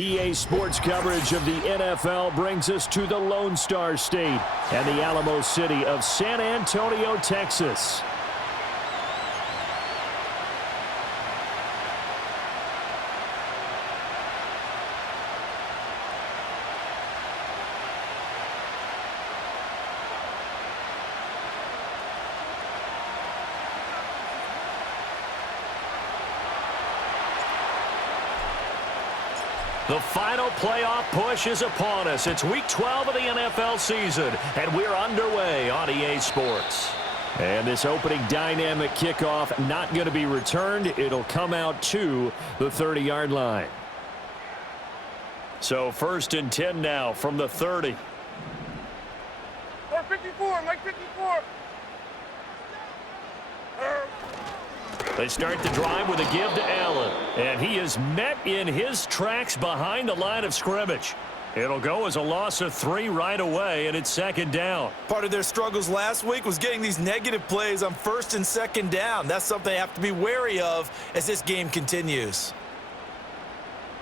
EA Sports coverage of the NFL brings us to the Lone Star State and the Alamo City of San Antonio, Texas. The final playoff push is upon us. It's week 12 of the NFL season, and we're underway on EA Sports. And this opening dynamic kickoff not going to be returned. It'll come out to the 30-yard line. So 1st and 10 now from the 30. Mark 54, Mike 54. They start the drive with a give to Allen, and he is met in his tracks behind the line of scrimmage. It'll go as a loss of 3 right away, and it's 2nd down. Part of their struggles last week was getting these negative plays on 1st and 2nd down. That's something they have to be wary of as this game continues.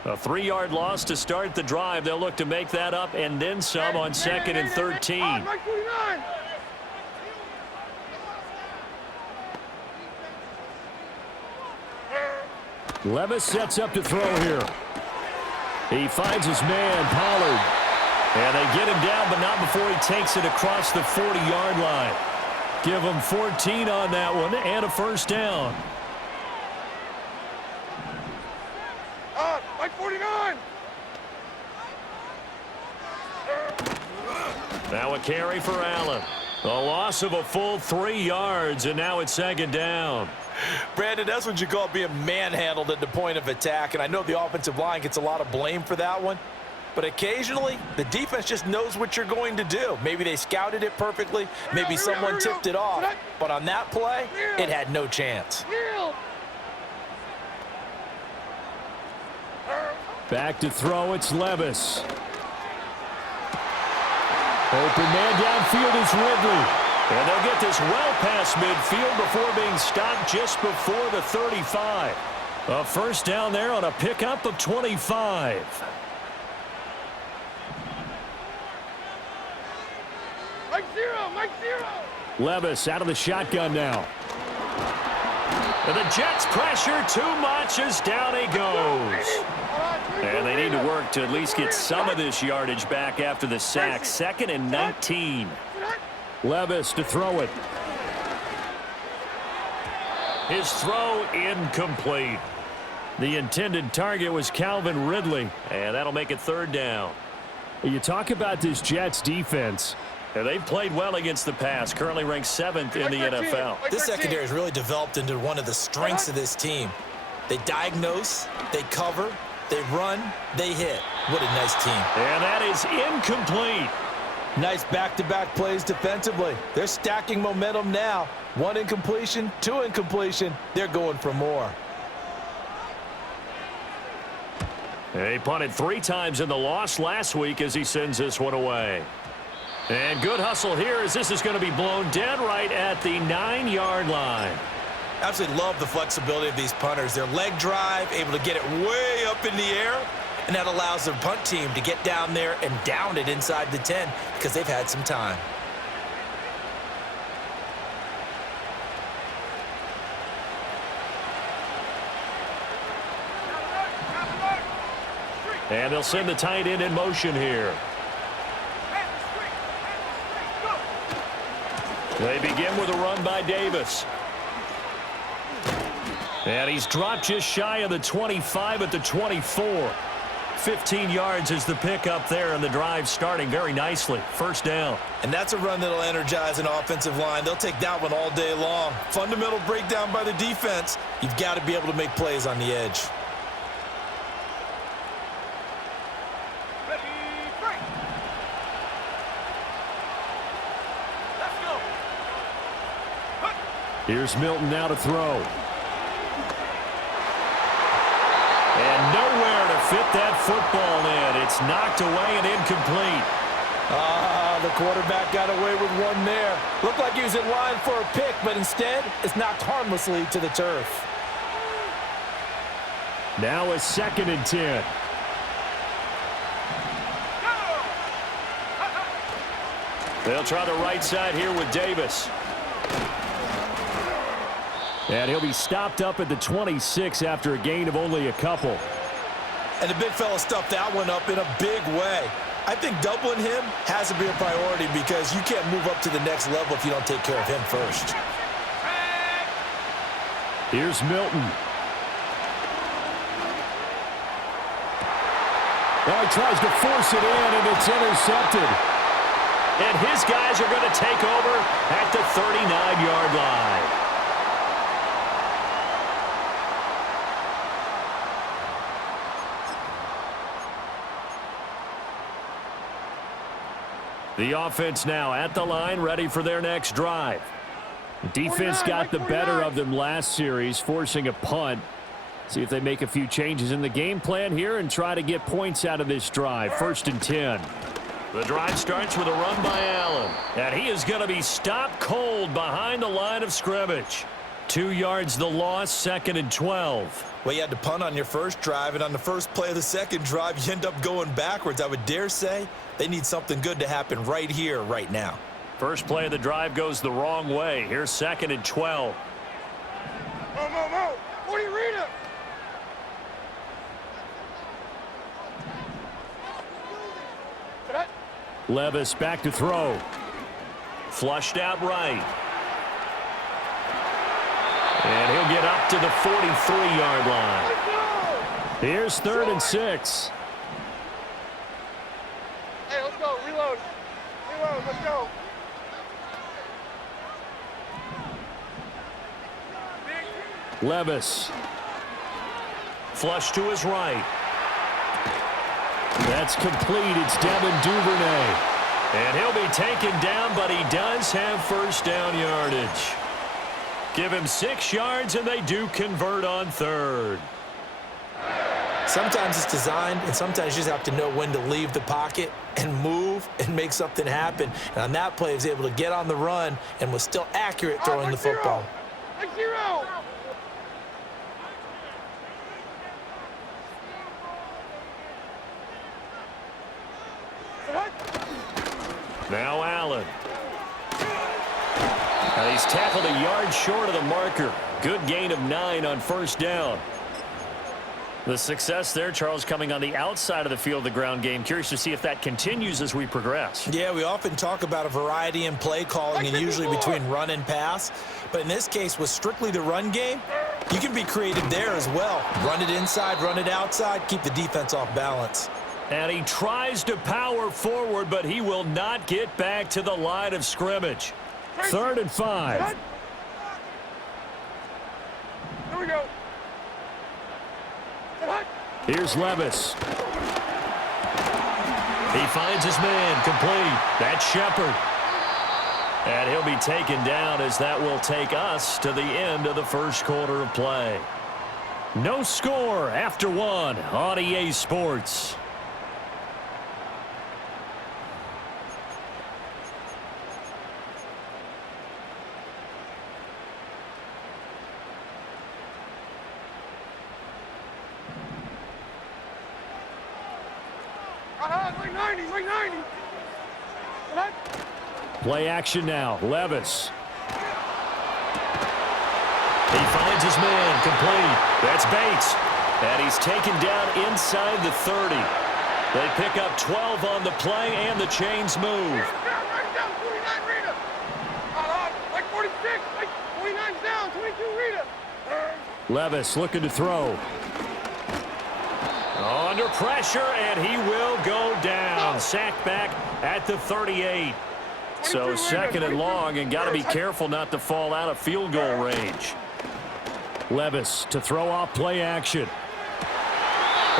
A 3-yard loss to start the drive. They'll look to make that up and then some on 2nd and 13. Mike 49. Levis sets up to throw here. He finds his man, Pollard. And they get him down, but not before he takes it across the 40-yard line. Give him 14 on that one and a 1st down. Mike 49. Now a carry for Allen. A loss of a full 3 yards, and now it's 2nd down. Brandon, that's what you call being manhandled at the point of attack, and I know the offensive line gets a lot of blame for that one, but occasionally the defense just knows what you're going to do. Maybe they scouted it perfectly, maybe someone tipped it off, but on that play, it had no chance. Back to throw, it's Levis. Open man downfield is Ridley. And they'll get this well past midfield before being stopped just before the 35. A 1st down there on a pickup of 25. Mike 0, Mike 0. Levis out of the shotgun now. And the Jets pressure too much as down he goes. And they need to work to at least get some of this yardage back after the sack. 2nd and 19. Levis to throw it. His throw incomplete. The intended target was Calvin Ridley, and that'll make it 3rd down. You talk about this Jets defense. And they've played well against the pass, currently ranked 7th in the NFL. This secondary has really developed into one of the strengths of this team. They diagnose, they cover, they run, they hit. What a nice team. And that is incomplete. Nice back-to-back plays defensively. They're stacking momentum now. 1 incompletion, 2 incompletion. They're going for more. He punted 3 times in the loss last week as he sends this one away. And good hustle here as this is going to be blown dead right at the 9-yard line. Absolutely love the flexibility of these punters. Their leg drive, able to get it way up in the air. And that allows their punt team to get down there and down it inside the 10 because they've had some time. And they'll send the tight end in motion here. They begin with a run by Davis. And he's dropped just shy of the 25 at the 24. 15 yards is the pickup there, and the drive starting very nicely. 1st down. And that's a run that'll energize an offensive line. They'll take that one all day long. Fundamental breakdown by the defense. You've got to be able to make plays on the edge. Ready, break. Let's go. Here's Milton now to throw. And nowhere to fit that football in. It's knocked away and incomplete. The quarterback got away with one there. Looked like he was in line for a pick, but instead it's knocked harmlessly to the turf. Now a 2nd and 10. They'll try the right side here with Davis. And he'll be stopped up at the 26 after a gain of only a couple. And the big fella stuffed that one up in a big way. I think doubling him has to be a priority because you can't move up to the next level if you don't take care of him first. Here's Milton. Well, he tries to force it in, and it's intercepted. And his guys are going to take over at the 39-yard line. The offense now at the line, ready for their next drive. Defense got the better of them last series, forcing a punt. See if they make a few changes in the game plan here and try to get points out of this drive. 1st and 10. The drive starts with a run by Allen. And he is going to be stopped cold behind the line of scrimmage. 2 yards the loss, 2nd and 12. Well, you had to punt on your first drive, and on the first play of the second drive, you end up going backwards. I would dare say they need something good to happen right here, right now. First play of the drive goes the wrong way. Here's 2nd and 12. Mo. 40 Rita. Levis back to throw. Flushed out right. And he'll get up to the 43-yard line. Here's 3rd and 6. Hey, let's go. Reload. Let's go. Levis. Flush to his right. That's complete. It's Devin Duvernay. And he'll be taken down, but he does have first down yardage. Give him 6 yards, and they do convert on 3rd. Sometimes it's designed, and sometimes you just have to know when to leave the pocket and move and make something happen. And on that play, he was able to get on the run and was still accurate throwing the football. 0. Now Allen. And he's tackled a yard short of the marker. Good gain of 9 on first down. The success there, Charles, coming on the outside of the field, the ground game. Curious to see if that continues as we progress. Yeah, we often talk about a variety in play calling and usually between run and pass. But in this case, with strictly the run game, you can be creative there as well. Run it inside, run it outside, keep the defense off balance. And he tries to power forward, but he will not get back to the line of scrimmage. 3rd and 5. Here we go. Here's Levis. He finds his man, complete. That's Shepard. And he'll be taken down as that will take us to the end of the first quarter of play. No score after 1 on EA Sports. Like 90. Play action now. Levis. He finds his man, complete. That's Bates. And he's taken down inside the 30. They pick up 12 on the play, and the chains move. Right down, 49 Rita. Like 46, like 49's down, 22 Rita. Levis looking to throw. Under pressure, and he will go down. Sacked back at the 38. So 2nd and long, and got to be careful not to fall out of field goal range. Levis to throw off play action.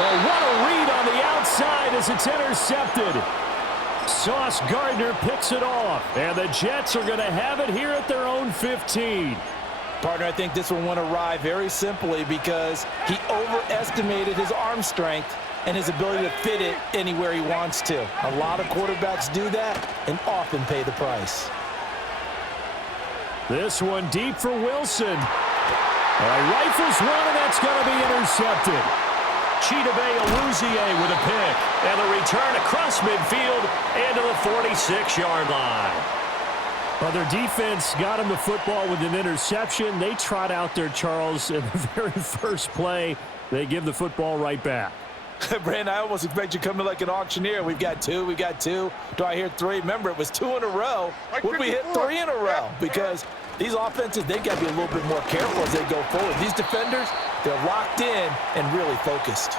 Oh, what a read on the outside as it's intercepted. Sauce Gardner picks it off, and the Jets are going to have it here at their own 15. Partner, I think this one went awry very simply because he overestimated his arm strength and his ability to fit it anywhere he wants to. A lot of quarterbacks do that and often pay the price. This one deep for Wilson. Rifles one, and that's going to be intercepted. Chidobe with a pick. And the return across midfield and to the 46-yard line. Well, their defense got him the football with an interception. They trot out there, Charles, in the very first play. They give the football right back. Brandon, I almost expect you to come to like an auctioneer. We've got two. Do I hear three? Remember, it was 2 in a row. Would we hit 3 in a row? Because these offenses, they've got to be a little bit more careful as they go forward. These defenders, they're locked in and really focused.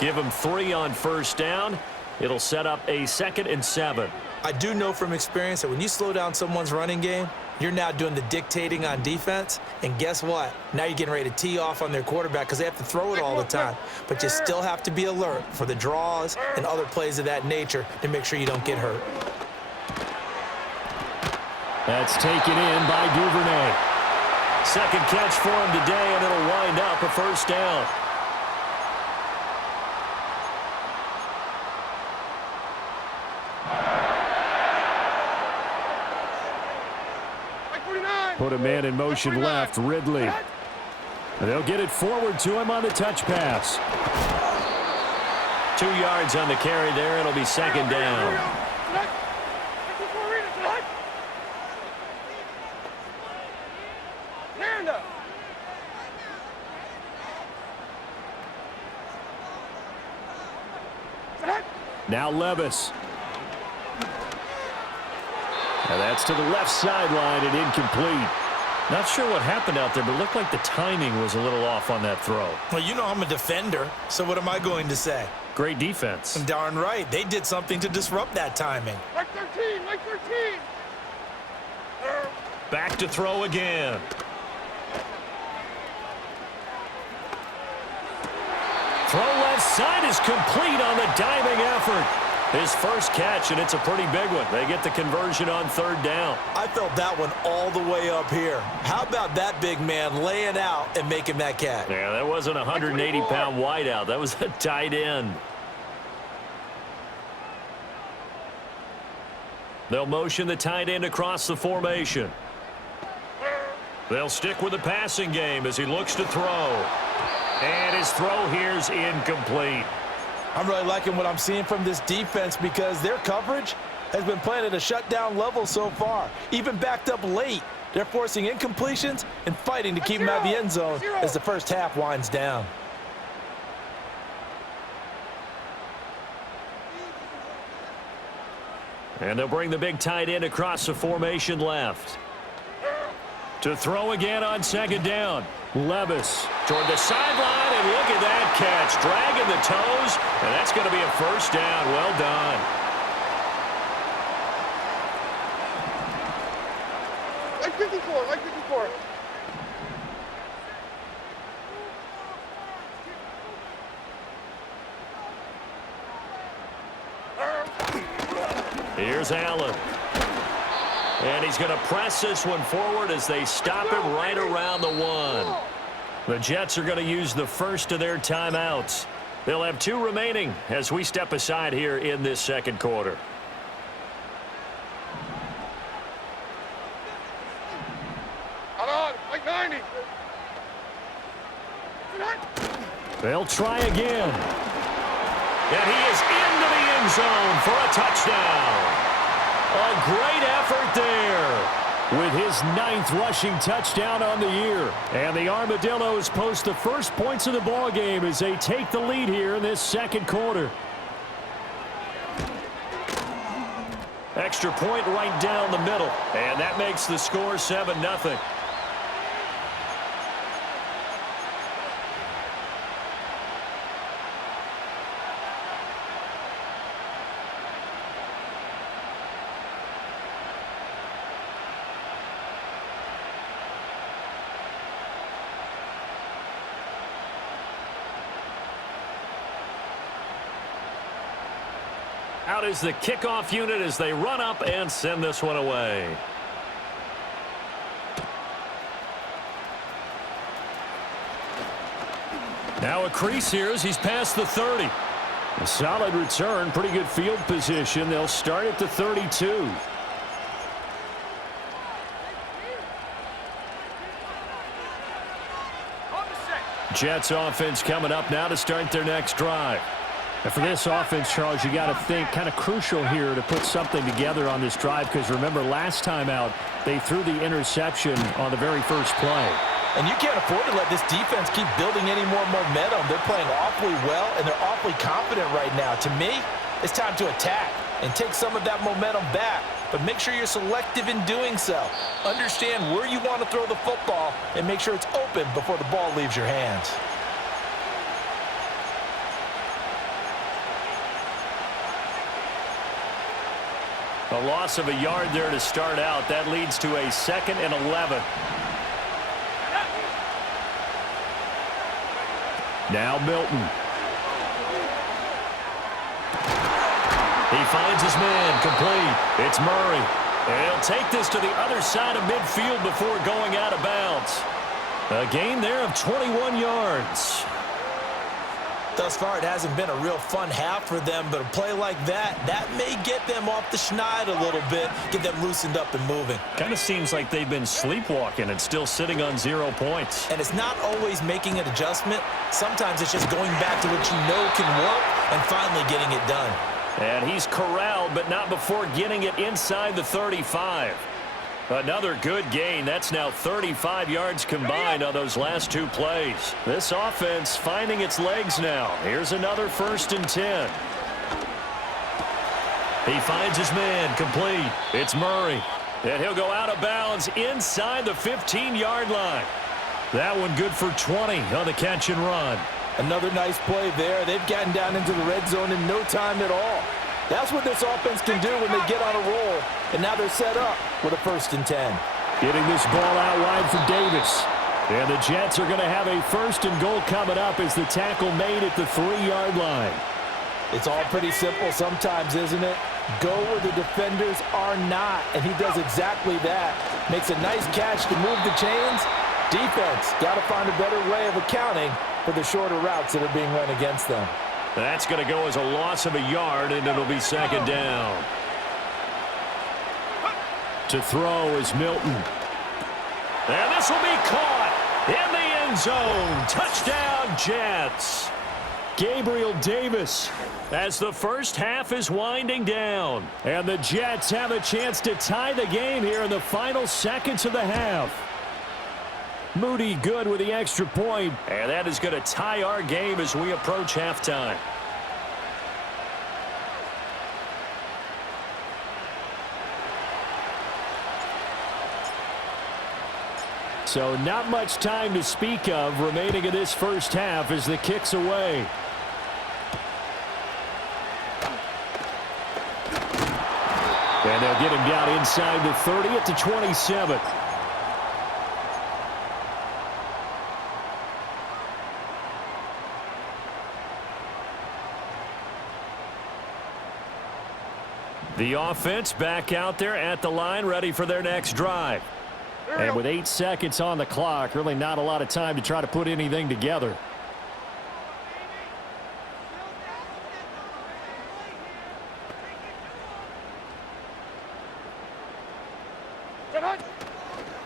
Give them 3 on first down. It'll set up a 2nd and 7. I do know from experience that when you slow down someone's running game, you're now doing the dictating on defense. And guess what? Now you're getting ready to tee off on their quarterback because they have to throw it all the time. But you still have to be alert for the draws and other plays of that nature to make sure you don't get hurt. That's taken in by Duvernay. Second catch for him today, and it'll wind up a first down. Put a man in motion left, Ridley. And they'll get it forward to him on the touch pass. 2 yards on the carry there. It'll be 2nd down. Now Levis. And that's to the left sideline and incomplete. Not sure what happened out there, but it looked like the timing was a little off on that throw. Well, you know I'm a defender, so what am I going to say? Great defense. Darn right. They did something to disrupt that timing. Like 13, like 13. Back to throw again. Throw left side is complete on the diving effort. His first catch, and it's a pretty big one. They get the conversion on 3rd down. I felt that one all the way up here. How about that big man laying out and making that catch? Yeah, that wasn't a 180-pound wideout. That was a tight end. They'll motion the tight end across the formation. They'll stick with the passing game as he looks to throw. And his throw here's incomplete. I'm really liking what I'm seeing from this defense because their coverage has been playing at a shutdown level so far. Even backed up late, they're forcing incompletions and fighting to keep them out of the end zone as the first half winds down. And they'll bring the big tight end across the formation left. To throw again on 2nd down. Levis toward the sideline, and look at that catch. Dragging the toes, and that's going to be a first down. Well done. Like 54, like 54. Here's Allen. And he's going to press this one forward as they stop him right around the 1. The Jets are going to use the first of their timeouts. They'll have 2 remaining as we step aside here in this 2nd quarter. Hold on, like 90. They'll try again. And he is into the end zone for a touchdown. A great effort there with his 9th rushing touchdown on the year. And the Armadillos post the first points of the ball game as they take the lead here in this 2nd quarter. Extra point right down the middle. And that makes the score 7-0. Out is the kickoff unit as they run up and send this one away. Now a crease here as he's past the 30. A solid return, pretty good field position. They'll start at the 32. Jets offense coming up now to start their next drive. And for this offense, Charles, you got to think kind of crucial here to put something together on this drive, because remember last time out they threw the interception on the very first play. And you can't afford to let this defense keep building any more momentum. They're playing awfully well, and they're awfully confident right now. To me, it's time to attack and take some of that momentum back. But make sure you're selective in doing so. Understand where you want to throw the football and make sure it's open before the ball leaves your hands. A loss of a yard there to start out. That leads to a 2nd and 11. Now Milton. He finds his man, complete. It's Murray. And he'll take this to the other side of midfield before going out of bounds. A gain there of 21 yards. Thus far, it hasn't been a real fun half for them, but a play like that may get them off the schneid a little bit, get them loosened up and moving. Kind of seems like they've been sleepwalking and still sitting on 0 points. And it's not always making an adjustment. Sometimes it's just going back to what you know can work and finally getting it done. And he's corralled, but not before getting it inside the 35. Another good gain. That's now 35 yards combined on those last 2 plays. This offense finding its legs now. Here's another 1st and 10. He finds his man, complete. It's Murray. And he'll go out of bounds inside the 15-yard line. That one good for 20 on the catch and run. Another nice play there. They've gotten down into the red zone in no time at all. That's what this offense can do when they get on a roll. And now they're set up with a 1st and 10. Getting this ball out wide for Davis. And the Jets are going to have a 1st and goal coming up as the tackle made at the 3-yard line. It's all pretty simple sometimes, isn't it? Go where the defenders are not. And he does exactly that. Makes a nice catch to move the chains. Defense got to find a better way of accounting for the shorter routes that are being run against them. That's going to go as a loss of a yard, and it'll be 2nd down. To throw is Milton. And this will be caught in the end zone. Touchdown, Jets. Gabriel Davis. As the first half is winding down. And the Jets have a chance to tie the game here in the final seconds of the half. Moody good with the extra point. And that is going to tie our game as we approach halftime. So not much time to speak of remaining in this first half as the kick's away. And they'll get him down inside the 30 at the 27. The offense back out there at the line, ready for their next drive. And with 8 seconds on the clock, really not a lot of time to try to put anything together.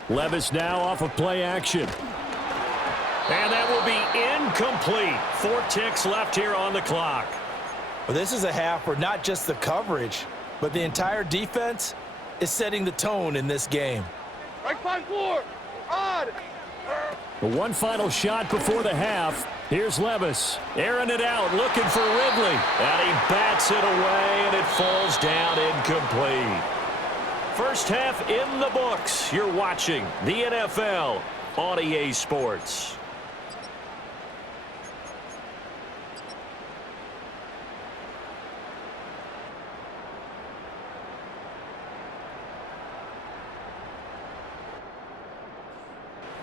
Levis now off of play action. And that will be incomplete. 4 ticks left here on the clock. Well, this is a half where not just the coverage, but the entire defense is setting the tone in this game. Right side floor. On. One final shot before the half. Here's Levis. Airing it out, looking for Ridley. And he bats it away, and it falls down incomplete. First half in the books. You're watching the NFL on EA Sports.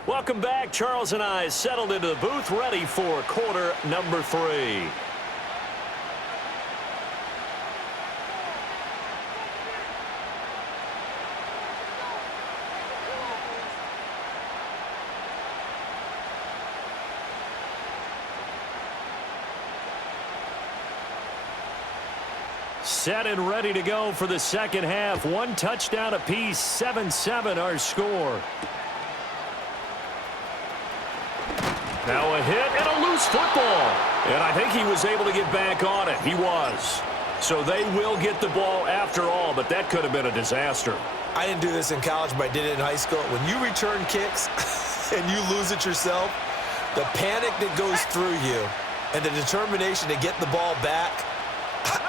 Welcome back. Charles and I settled into the booth, ready for quarter number 3. Set and ready to go for the second half. 1 touchdown apiece, 7-7 our score. Now a hit and a loose football. And I think he was able to get back on it. He was. So they will get the ball after all, but that could have been a disaster. I didn't do this in college, but I did it in high school. When you return kicks and you lose it yourself, the panic that goes through you and the determination to get the ball back,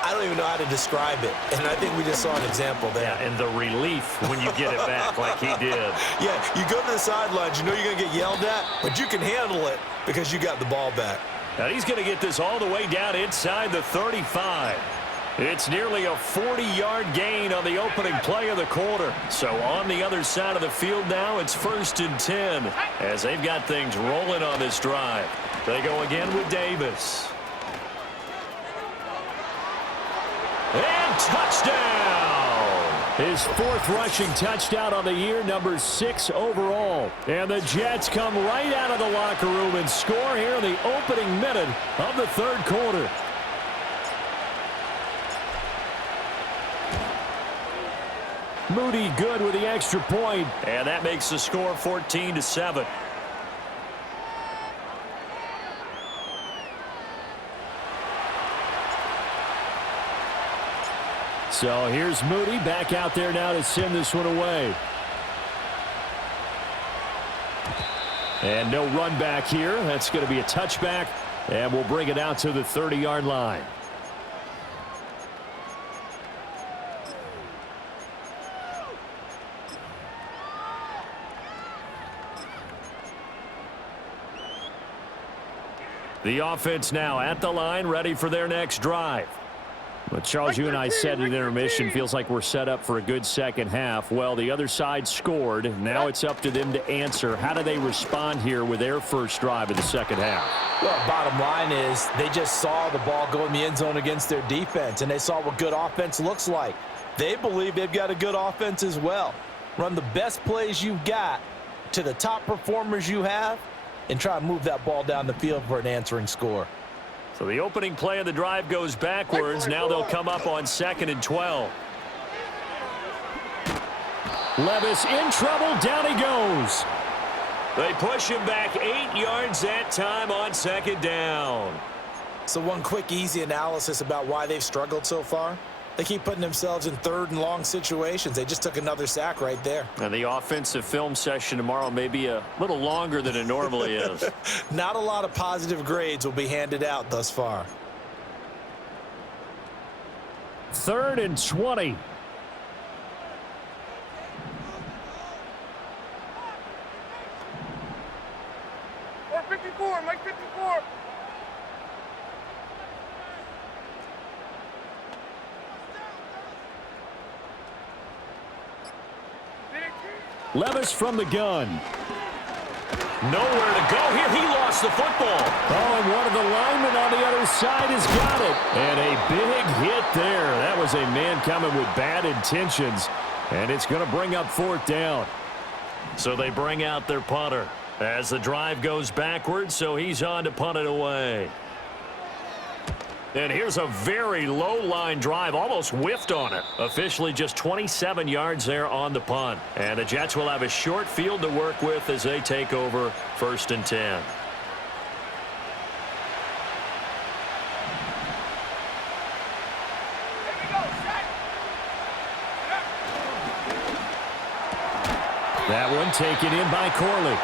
I don't even know how to describe it. And I think we just saw an example there. Yeah, and the relief when you get it back like he did. Yeah, you go to the sidelines, you know you're going to get yelled at, but you can handle it because you got the ball back. Now he's going to get this all the way down inside the 35. It's nearly a 40-yard gain on the opening play of the quarter. So on the other side of the field now, it's 1st and 10 as they've got things rolling on this drive. They go again with Davis. And touchdown! His 4th rushing touchdown on the year, number 6 overall. And the Jets come right out of the locker room and score here in the opening minute of the 3rd quarter. Moody good with the extra point, and that makes the score 14-7. So here's Moody back out there now to send this one away. And no run back here. That's going to be a touchback, and we'll bring it out to the 30-yard line. The offense now at the line, ready for their next drive. But Charles, you and I said at intermission, feels like we're set up for a good second half. Well, the other side scored. Now it's up to them to answer. How do they respond here with their first drive of the second half? Well, bottom line is they just saw the ball go in the end zone against their defense, and they saw what good offense looks like. They believe they've got a good offense as well. Run the best plays you've got to the top performers you have, and try to move that ball down the field for an answering score. So the opening play of the drive goes backwards. Now they'll come up on 2nd and 12. Levis in trouble. Down he goes. They push him back 8 yards that time on 2nd down. So one quick, easy analysis about why they've struggled so far. They keep putting themselves in 3rd and long situations. They just took another sack right there. And the offensive film session tomorrow may be a little longer than it normally is. Not a lot of positive grades will be handed out thus far. 3rd and 20. Or 54, Mike 54. Levis from the gun. Nowhere to go here. He lost the football. Oh, and one of the linemen on the other side has got it. And a big hit there. That was a man coming with bad intentions. And it's going to bring up 4th down. So they bring out their punter as the drive goes backwards, so he's on to punt it away. And here's a very low line drive, almost whiffed on it. Officially just 27 yards there on the punt. And the Jets will have a short field to work with as they take over 1st and 10. That one taken in by Corley.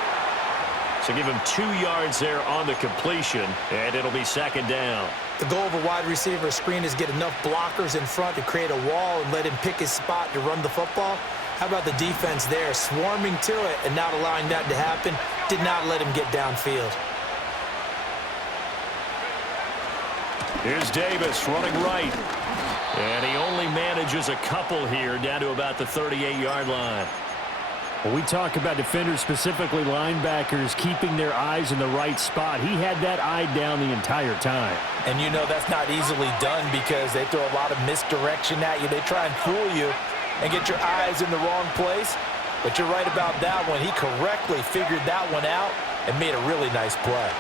So give him 2 yards there on the completion, and it'll be 2nd down. The goal of a wide receiver screen is get enough blockers in front to create a wall and let him pick his spot to run the football. How about the defense there, swarming to it and not allowing that to happen? Did not let him get downfield. Here's Davis running right. And he only manages a couple here down to about the 38-yard line. When we talk about defenders, specifically linebackers, keeping their eyes in the right spot, he had that eye down the entire time. And you know that's not easily done because they throw a lot of misdirection at you. They try and fool you and get your eyes in the wrong place. But you're right about that one. He correctly figured that one out and made a really nice play.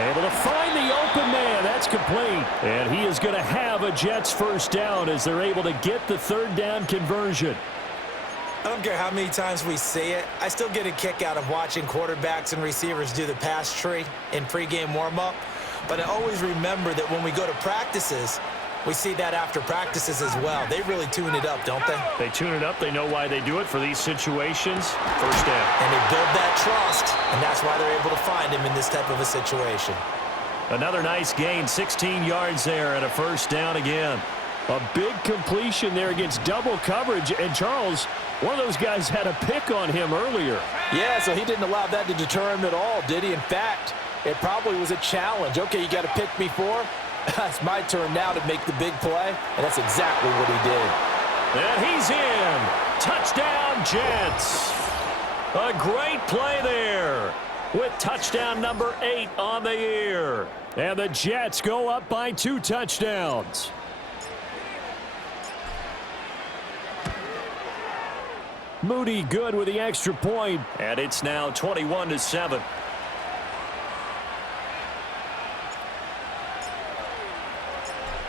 Able to find the open man. That's complete. And he is going to have a Jets 1st down as they're able to get the 3rd down conversion. I don't care how many times we see it. I still get a kick out of watching quarterbacks and receivers do the pass tree in pregame warm-up. But I always remember that when we go to practices, we see that after practices as well. They really tune it up, don't they? They tune it up. They know why they do it for these situations. First down. And they build that trust, and that's why they're able to find him in this type of a situation. Another nice gain, 16 yards there, and a first down again. A big completion there against double coverage. And Charles, one of those guys had a pick on him earlier. Yeah, so he didn't allow that to deter him at all, did he? In fact, it probably was a challenge. Okay, you got a pick before. It's my turn now to make the big play, and that's exactly what he did. And he's in. Touchdown, Jets. A great play there with touchdown number 8 on the year. And the Jets go up by 2 touchdowns. Moody good with the extra point. And it's now 21-7.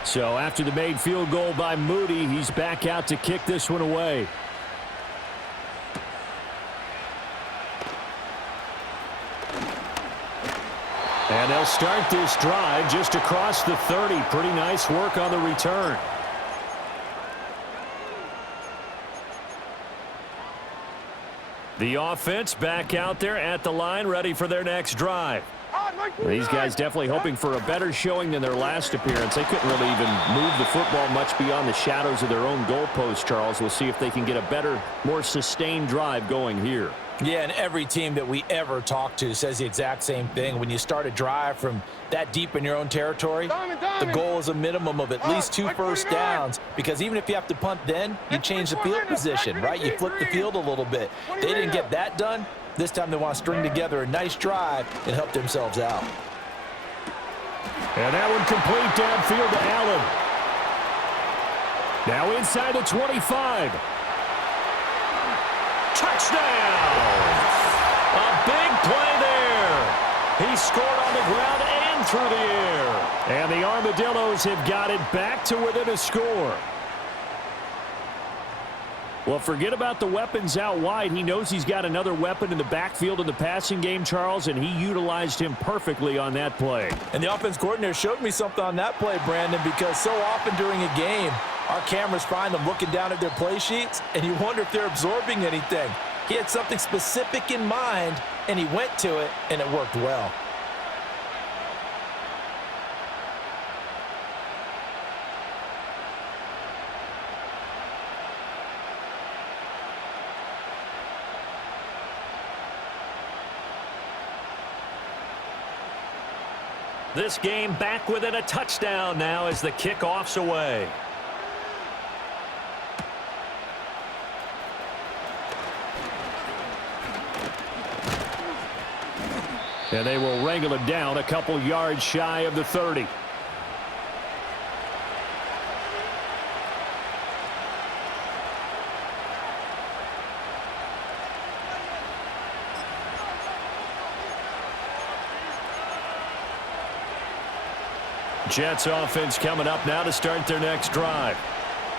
So after the made field goal by Moody, he's back out to kick this one away. And they'll start this drive just across the 30. Pretty nice work on the return. The offense back out there at the line, ready for their next drive. These guys definitely hoping for a better showing than their last appearance. They couldn't really even move the football much beyond the shadows of their own goalpost, Charles. We'll see if they can get a better, more sustained drive going here. Yeah, and every team that we ever talk to says the exact same thing. When you start a drive from that deep in your own territory, the goal is a minimum of at least 2 first downs, because even if you have to punt then, you change the field position, right? You flip the field a little bit. They didn't get that done. This time they want to string together a nice drive and help themselves out. And that one complete downfield to Allen. Now inside the 25. Touchdown! A big play there. He scored on the ground and through the air. And the Armadillos have got it back to within a score. Well, forget about the weapons out wide. He knows he's got another weapon in the backfield in the passing game, Charles, and he utilized him perfectly on that play. And the offense coordinator showed me something on that play, Brandon, because so often during a game, our cameras find them looking down at their play sheets, and you wonder if they're absorbing anything. He had something specific in mind, and he went to it, and it worked well. This game back within a touchdown now as the kickoff's away. And they will wrangle him down a couple yards shy of the 30. Jets offense coming up now to start their next drive.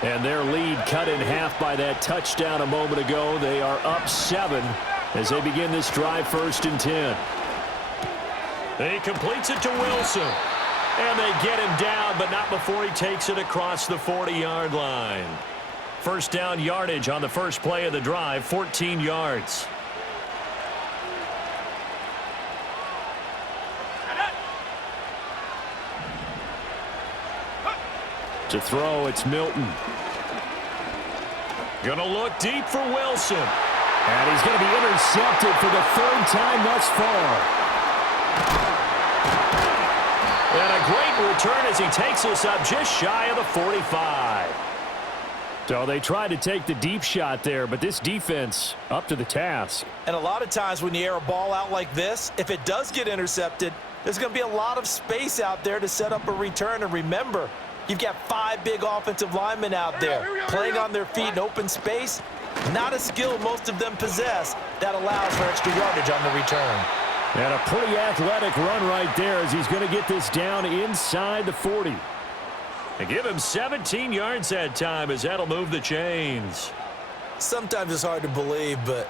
And their lead cut in half by that touchdown a moment ago. They are up 7 as they begin this drive, 1st and 10. He completes it to Wilson. And they get him down, but not before he takes it across the 40-yard line. First down yardage on the first play of the drive, 14 yards. To throw, it's Milton. Gonna look deep for Wilson. And he's going to be intercepted for the 3rd time thus far. And a great return as he takes us up just shy of the 45. So they tried to take the deep shot there, but this defense up to the task. And a lot of times when you air a ball out like this, if it does get intercepted, there's going to be a lot of space out there to set up a return. And remember, you've got 5 big offensive linemen out there playing on their feet in open space. Not a skill most of them possess that allows for extra yardage on the return. And a pretty athletic run right there as he's going to get this down inside the 40. They give him 17 yards that time as that'll move the chains. Sometimes it's hard to believe, but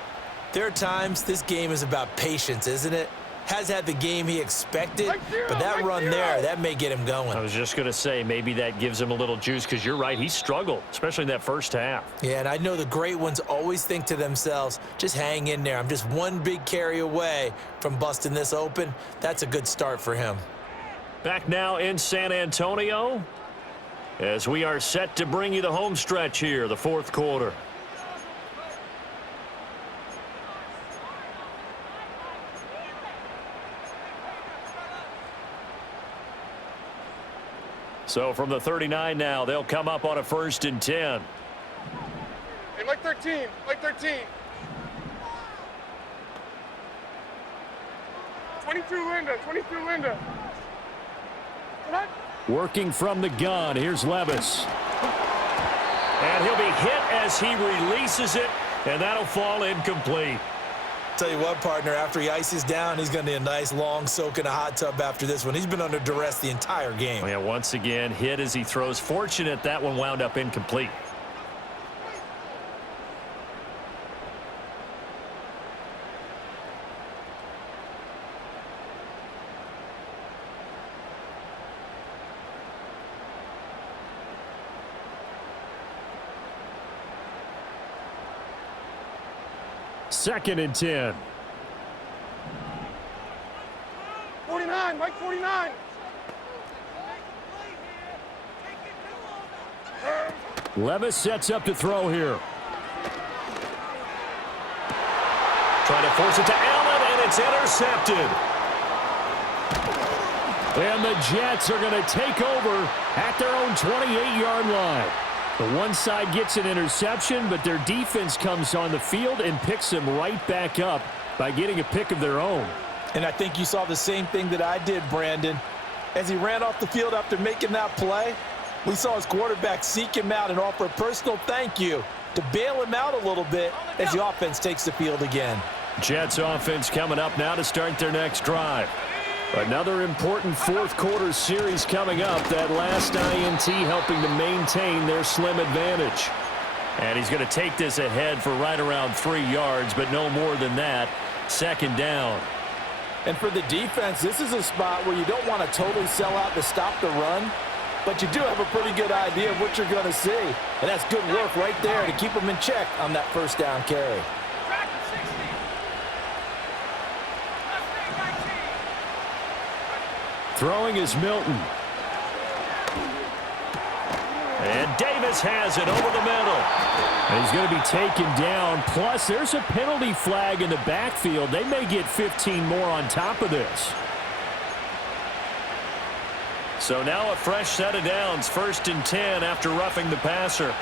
there are times this game is about patience, isn't it? Has had the game he expected, but that run there, that may get him going. I was just going to say, maybe that gives him a little juice, because you're right, he struggled, especially in that first half. Yeah, and I know the great ones always think to themselves, just hang in there. I'm just one big carry away from busting this open. That's a good start for him. Back now in San Antonio, as we are set to bring you the home stretch here, the fourth quarter. So from the 39 now, they'll come up on a 1st and 10. Hey, Mike 13. Mike 13. 22 Linda. 22 Linda. What? Working from the gun, here's Levis. And he'll be hit as he releases it, and that'll fall incomplete. Tell you what, partner, after he ices down, he's going to need a nice long soak in a hot tub after this one. He's been under duress the entire game. Yeah, once again, hit as he throws. Fortunate that one wound up incomplete. Second and 10. 49. Mike 49. Levis sets up to throw here. Trying to force it to Allen, and it's intercepted. And the Jets are going to take over at their own 28-yard line. The one side gets an interception, but their defense comes on the field and picks them right back up by getting a pick of their own. And I think you saw the same thing that I did, Brandon. As he ran off the field after making that play, we saw his quarterback seek him out and offer a personal thank you to bail him out a little bit as the offense takes the field again. Jets offense coming up now to start their next drive. Another important fourth quarter series coming up. That last INT helping to maintain their slim advantage. And he's going to take this ahead for right around 3 yards, but no more than that. Second down. And for the defense, this is a spot where you don't want to totally sell out to stop the run, but you do have a pretty good idea of what you're going to see. And that's good work right there to keep them in check on that first down carry. Throwing is Milton. And Davis has it over the middle. And he's going to be taken down. Plus, there's a penalty flag in the backfield. They may get 15 more on top of this. So now a fresh set of downs. 1st and 10 after roughing the passer.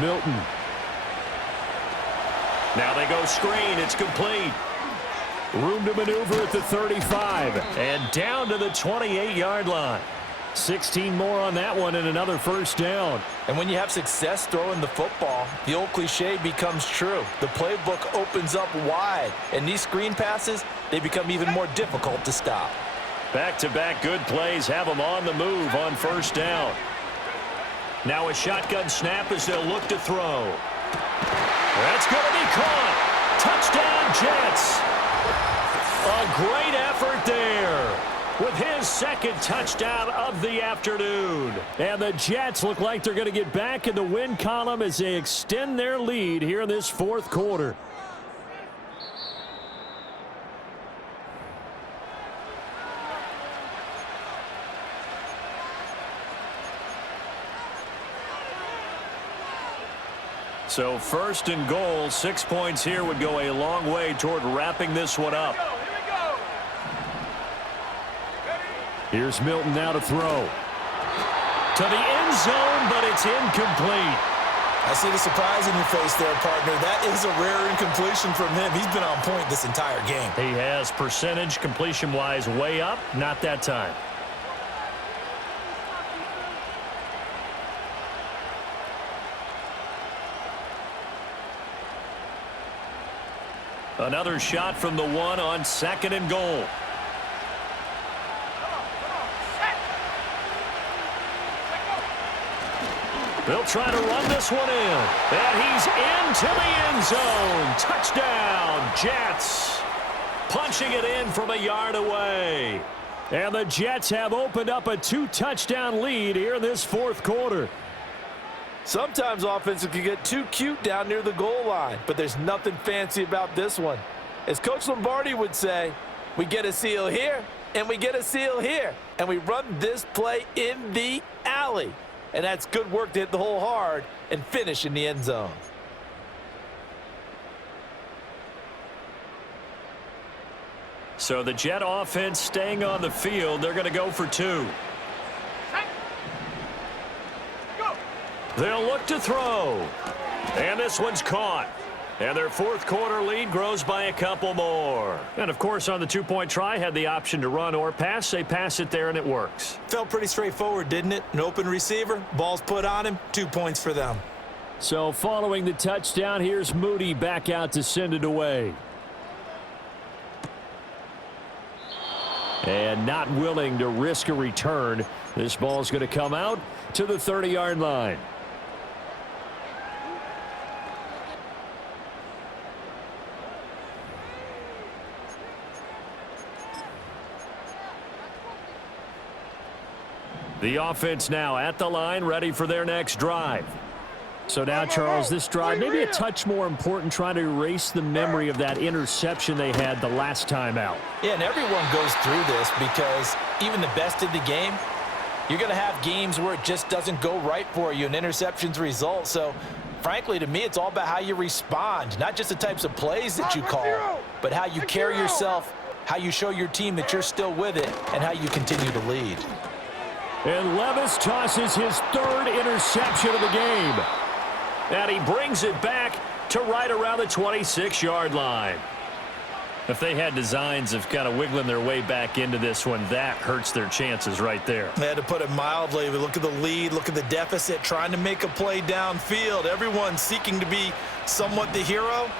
Milton. Now they go screen. It's complete. Room to maneuver at the 35. And down to the 28-yard line. 16 more on that one and another first down. And when you have success throwing the football, the old cliche becomes true. The playbook opens up wide. And these screen passes, they become even more difficult to stop. Back-to-back good plays have them on the move on first down. Now a shotgun snap as they'll look to throw. That's going to be caught. Touchdown, Jets. A great effort there with his second touchdown of the afternoon. And the Jets look like they're going to get back in the win column as they extend their lead here in this fourth quarter. So 1st and goal, 6 points here would go a long way toward wrapping this one up. Here's Milton now to throw. To the end zone, but it's incomplete. I see the surprise in your face there, partner. That is a rare incompletion from him. He's been on point this entire game. He has percentage completion-wise way up, not that time. Another shot from the one on 2nd and goal. They'll try to run this one in. And he's into the end zone. Touchdown, Jets. Punching it in from a yard away. And the Jets have opened up a 2-touchdown lead here in this fourth quarter. Sometimes offenses can get too cute down near the goal line, but there's nothing fancy about this one. As Coach Lombardi would say, we get a seal here, and we get a seal here, and we run this play in the alley. And that's good work to hit the hole hard and finish in the end zone. So the Jet offense staying on the field. They're going to go for 2. They'll look to throw. And this one's caught. And their fourth quarter lead grows by a couple more. And, of course, on the 2-point try, had the option to run or pass. They pass it there, and it works. Felt pretty straightforward, didn't it? An open receiver, ball's put on him, 2 points for them. So following the touchdown, here's Moody back out to send it away. And not willing to risk a return. This ball's going to come out to the 30-yard line. The offense now at the line, ready for their next drive. So now, Charles, this drive maybe a touch more important, trying to erase the memory of that interception they had the last time out. Yeah, and everyone goes through this because even the best in the game, you're going to have games where it just doesn't go right for you and interceptions result. So, frankly, to me, it's all about how you respond, not just the types of plays that you call, but how you carry yourself, how you show your team that you're still with it, and how you continue to lead. And Levis tosses his third interception of the game. And he brings it back to right around the 26-yard line. If they had designs of kind of wiggling their way back into this one, that hurts their chances right there. They had to put it mildly. We look at the lead, look at the deficit, trying to make a play downfield. Everyone seeking to be somewhat the hero.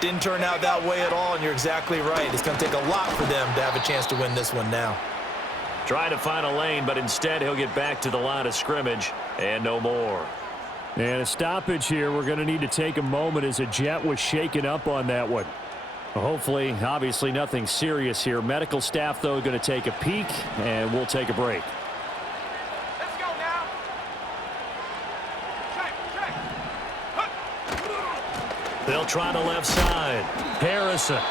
Didn't turn out that way at all, and you're exactly right. It's going to take a lot for them to have a chance to win this one now. Trying to find a lane, but instead he'll get back to the line of scrimmage and no more. And a stoppage here. We're going to need to take a moment as a Jet was shaken up on that one. Hopefully, obviously nothing serious here. Medical staff, though, going to take a peek, and we'll take a break. Let's go now. Check. They'll try the left side. Harrison.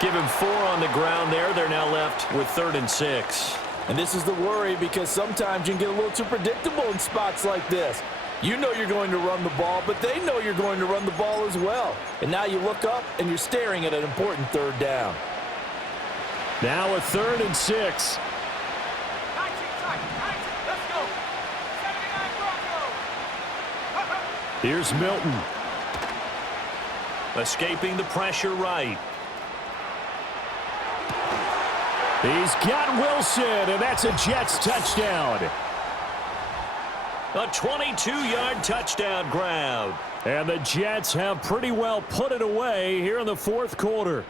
Give him 4 on the ground there. They're now left with 3rd and 6. And this is the worry because sometimes you can get a little too predictable in spots like this. You know you're going to run the ball, but they know you're going to run the ball as well. And now you look up and you're staring at an important 3rd down. Now a 3rd and 6. 19 seconds. 19. Let's go. 79 Broncos. Here's Milton. Escaping the pressure right. He's got Wilson, and that's a Jets touchdown. A 22-yard touchdown grab. And the Jets have pretty well put it away here in the fourth quarter.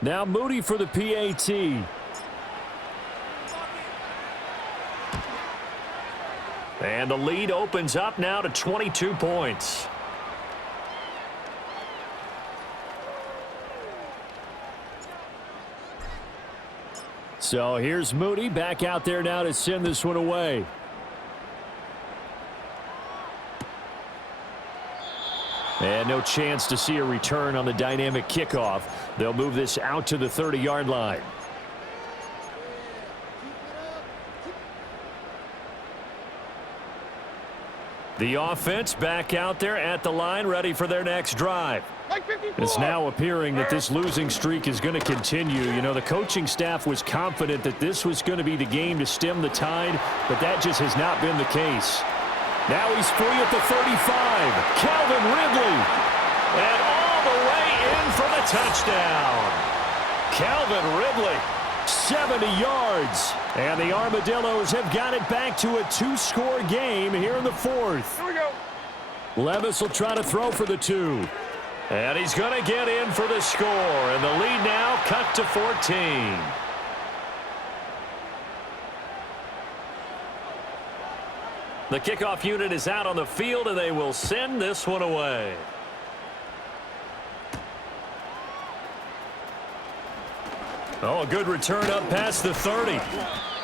Now Moody for the PAT. And the lead opens up now to 22 points. So here's Moody back out there now to send this one away. And no chance to see a return on the dynamic kickoff. They'll move this out to the 30-yard line. The offense back out there at the line, ready for their next drive. It's now appearing that this losing streak is going to continue. You know, the coaching staff was confident that this was going to be the game to stem the tide, but that just has not been the case. Now he's free at the 35. Calvin Ridley. And all the way in for the touchdown. Calvin Ridley. 70 yards. And the Armadillos have got it back to a 2-score game here in the fourth. Here we go. Levis will try to throw for the 2. And he's going to get in for the score. And the lead now cut to 14. The kickoff unit is out on the field, and they will send this one away. Oh, a good return up past the 30.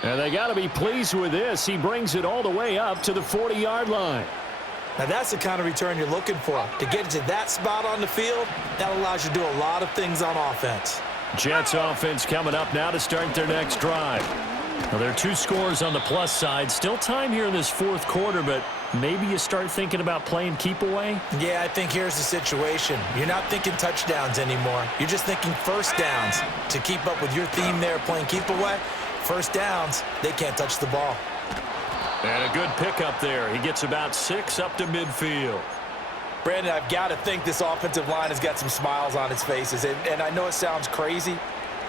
And they got to be pleased with this. He brings it all the way up to the 40-yard line. Now, that's the kind of return you're looking for. To get to that spot on the field, that allows you to do a lot of things on offense. Jets offense coming up now to start their next drive. Well, there are 2 scores on the plus side. Still time here in this fourth quarter, but maybe you start thinking about playing keep away? Yeah, I think here's the situation. You're not thinking touchdowns anymore. You're just thinking first downs. To keep up with your theme there, playing keep away, first downs, they can't touch the ball. And a good pickup there. He gets about 6 up to midfield. Brandon, I've got to think this offensive line has got some smiles on its faces. And I know it sounds crazy,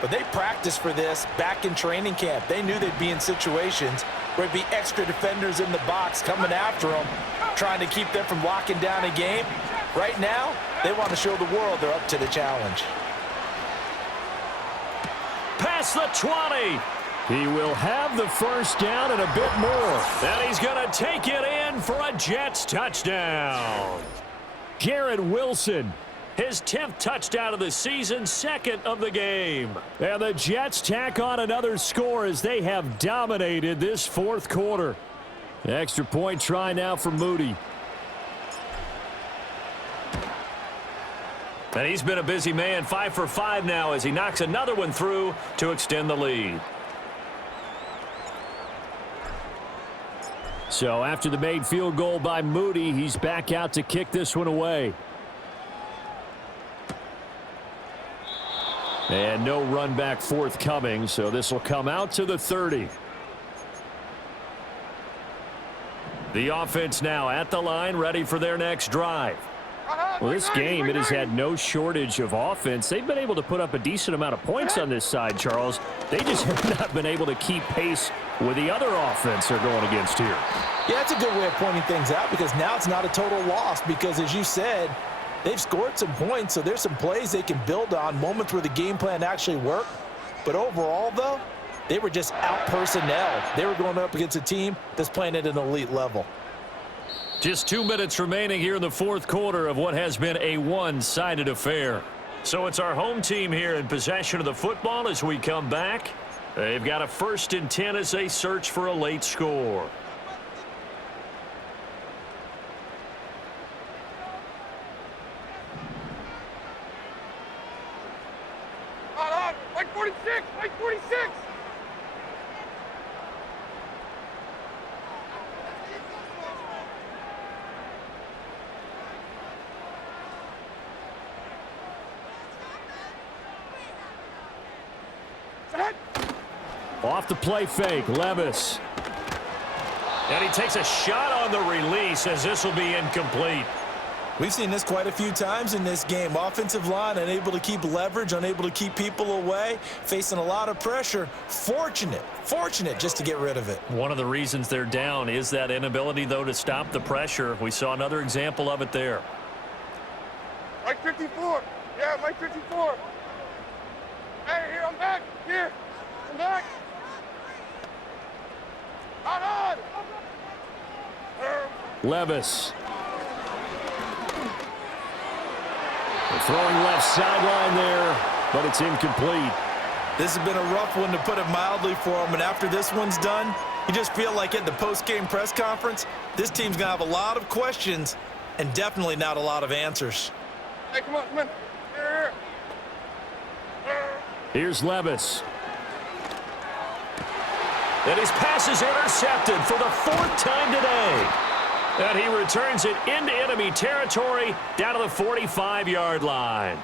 but they practiced for this back in training camp. They knew they'd be in situations where it'd be extra defenders in the box coming after them, trying to keep them from locking down a game. Right now, they want to show the world they're up to the challenge. Past the 20. He will have the first down and a bit more. And he's going to take it in for a Jets touchdown. Garrett Wilson, his 10th touchdown of the season, 2nd of the game. And the Jets tack on another score as they have dominated this fourth quarter. Extra point try now for Moody. And he's been a busy man, 5 for 5 now as he knocks another one through to extend the lead. So after the made field goal by Moody, he's back out to kick this one away. And no run back forthcoming, so this will come out to the 30. The offense now at the line, ready for their next drive. Well, this game, it has had no shortage of offense. They've been able to put up a decent amount of points on this side, Charles. They just have not been able to keep pace with the other offense they're going against here. Yeah, that's a good way of pointing things out because now it's not a total loss because, as you said, they've scored some points, so there's some plays they can build on, moments where the game plan actually worked. But overall, though, they were just out-personnel. They were going up against a team that's playing at an elite level. Just 2 minutes remaining here in the fourth quarter of what has been a one-sided affair. So it's our home team here in possession of the football as we come back. They've got a 1st and 10 as they search for a late score. Like 46! Like 46! Off the play fake, Levis. And he takes a shot on the release as this will be incomplete. We've seen this quite a few times in this game. Offensive line unable to keep leverage, unable to keep people away, facing a lot of pressure. Fortunate just to get rid of it. One of the reasons they're down is that inability, though, to stop the pressure. We saw another example of it there. Mike 54. Yeah, Mike 54. Hey, here, I'm back. Here, I'm back. Out on. Levis. They're throwing left sideline there, but it's incomplete. This has been a rough one, to put it mildly, for him. And after this one's done, you just feel like at the post-game press conference, this team's going to have a lot of questions and definitely not a lot of answers. Hey, come on, come on. Here. Here's Levis. And his pass is intercepted for the 4th time today. And he returns it into enemy territory down to the 45-yard line.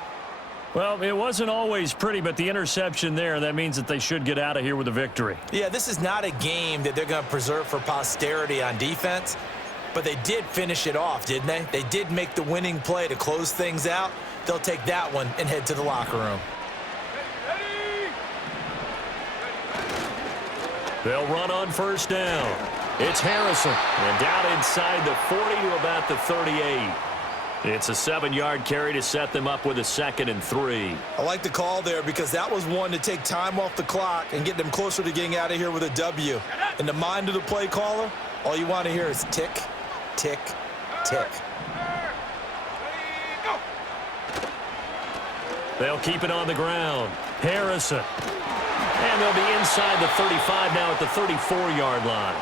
Well, it wasn't always pretty, but the interception there, that means that they should get out of here with a victory. Yeah, this is not a game that they're going to preserve for posterity on defense, but they did finish it off, didn't they? They did make the winning play to close things out. They'll take that one and head to the locker room. They'll run on first down. It's Harrison, and down inside the 40 to about the 38. It's a 7-yard carry to set them up with a 2nd and 3. I like the call there because that was one to take time off the clock and get them closer to getting out of here with a W. In the mind of the play caller, All you want to hear is tick, tick, tick. They'll keep it on the ground. Harrison. And they'll be inside the 35 now at the 34-yard line.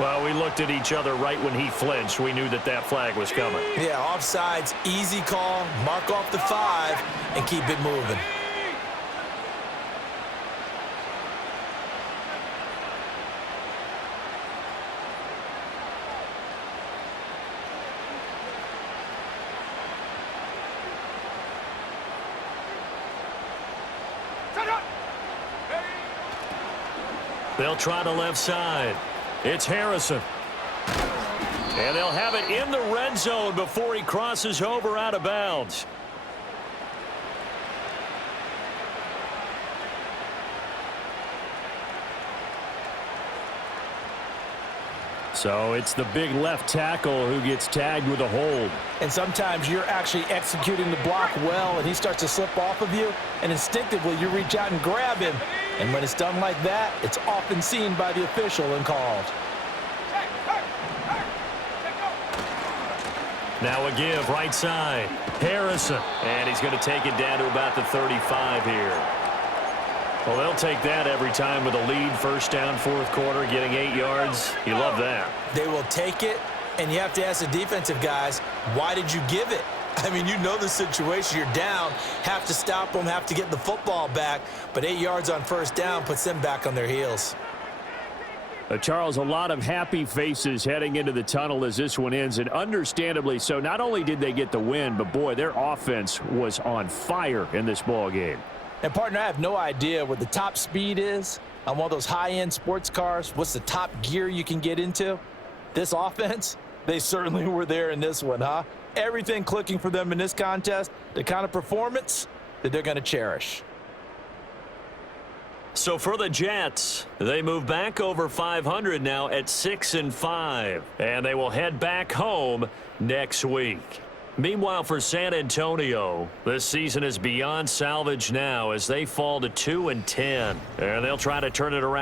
Well, we looked at each other right when he flinched. We knew that that flag was coming. Yeah, offsides, easy call. Mark off the 5 and keep it moving. They'll try the left side. It's Harrison. And they'll have it in the red zone before he crosses over out of bounds. So it's the big left tackle who gets tagged with a hold. And sometimes you're actually executing the block well, and he starts to slip off of you, and instinctively you reach out and grab him. And when it's done like that, it's often seen by the official and called. Now a give, right side. Harrison. And he's going to take it down to about the 35 here. Well, they'll take that every time with a lead, first down, fourth quarter, getting 8 yards. You love that. They will take it, and you have to ask the defensive guys, why did you give it? I mean, you know the situation. You're down, have to stop them, have to get the football back, but 8 yards on first down puts them back on their heels. Charles, a lot of happy faces heading into the tunnel as this one ends, and understandably so. Not only did they get the win, but, boy, their offense was on fire in this ball game. And, partner, I have no idea what the top speed is on one of those high-end sports cars. What's the top gear you can get into? This offense, they certainly were there in this one, huh? Everything clicking for them in this contest, the kind of performance that they're going to cherish. So for the Jets, they move back over 500 now at 6-5, and they will head back home next week. Meanwhile, for San Antonio, this season is beyond salvage now as they fall to 2-10, and they'll try to turn it around.